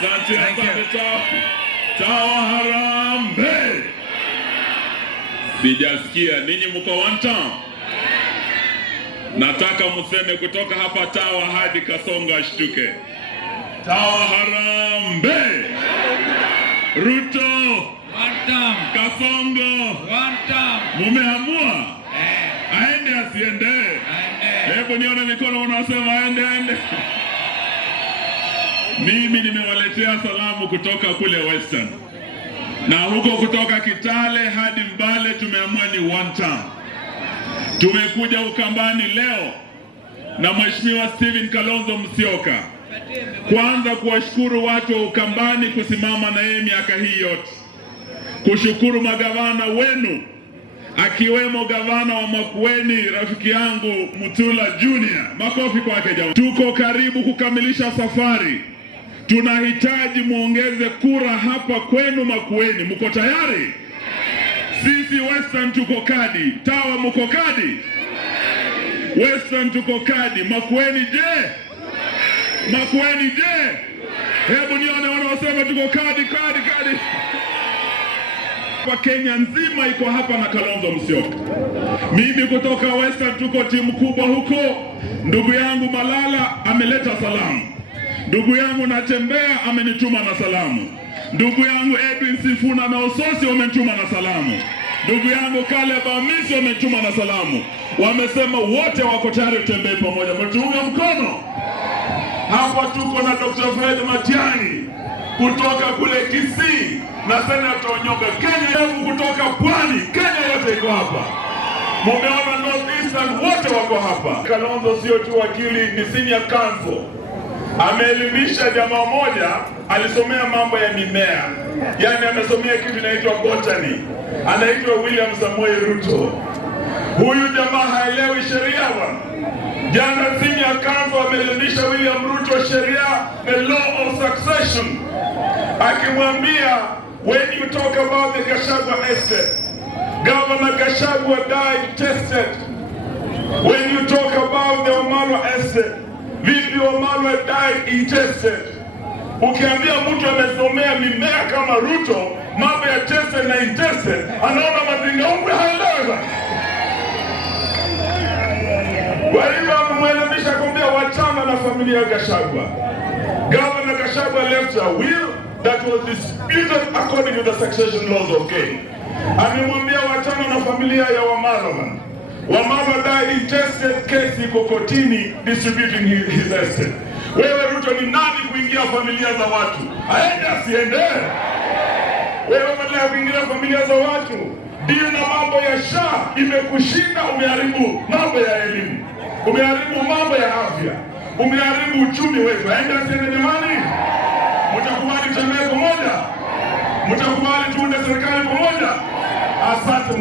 Asante. Tawa Harambee. Sijasikia ninyi mko one town. Nataka mseme kutoka hapa Tawa hadi Kasongo ashtuke. Tawa Harambee. Ruto one town. Kasongo One town. Mumeamua? Aende asiende? Hebu nione mikono unasema aende. Mimi nimewaletea salamu kutoka kule Western. Na huko kutoka Kitale hadi Mbale tumeamua ni one town. Tumekuja Ukambani leo na Mheshimiwa Stephen Kalonzo Musyoka. Kwanza kuwashukuru watu wa Ukambani kusimama na yeye miaka hii yote. Kushukuru magavana wenu akiwemo gavana wa Makueni rafiki yangu Mutula Junior. Makofi kwake jamani. Tuko karibu kukamilisha safari. Tunahitaji muongeze kura hapa kwenu Makueni. Mko tayari? Sisi Western tuko kadi. Tawa mko kadi? Western tuko kadi. Makueni je? Makueni je? Hebu nione wanaosema tuko kadi. Kwa Kenya nzima iko hapa na Kalonzo Musyoka. Mimi kutoka Western tuko timu kubwa huko. Ndugu yangu Malala ameleta salamu. Ndugu yangu Natembea amenituma na salamu. Ndugu yangu Edwin Sifuna na Ososi wamenituma na salamu. Ndugu yangu Caleb Amisi wamenituma na salamu. Wamesema wote wako tayari kutembea pamoja. Mtuunga mkono. Hapa tuko na Dr. Fred Matiang'i kutoka kule Kisii na Senator Onyonga. Kenya yangu kutoka Pwani. Kenya yote iko hapa. Mumeona North Eastern wote wako hapa. Kalonzo sio tu wakili, ni senior counsel. Ameelimisha jamaa moja, alisomea mambo ya mimea. Yaani amesomea kitu inaitwa botany. Anaitwa William Samoei Ruto. Huyu jamaa haelewi sheria bwana. Jana senior counsel ameelimisha William Ruto sheria, the law of succession. Akimwambia, when you talk about the Gachagua estate, Governor Gachagua died tested. When you talk about the Wamalwa estate, vipi Wamalwa died intested. Ukiambia mtu amesomea mimea kama Ruto, mambo ya tested na intested, anaona madinga umbe haelewa. Kwa hivyo amemwelimisha kumbia wachana na familia ya Gachagua. Governor Gachagua left a will that was disputed according to the succession laws of Kenya. Amemwambia wachana na familia ya Wamalwa. Wamalwa died intested, case iko kotini distributing his estate. Wewe Ruto ni nani kuingia familia za watu? Aende asiende? Wewe mwenye kuingia familia za watu? Ndio na mambo ya SHA imekushinda, umeharibu mambo ya elimu. Umeharibu mambo ya afya. Umeharibu uchumi wetu. Aende asiende jamani? Mtakubali tembee pamoja? Mtakubali tuunde serikali pamoja? Asante.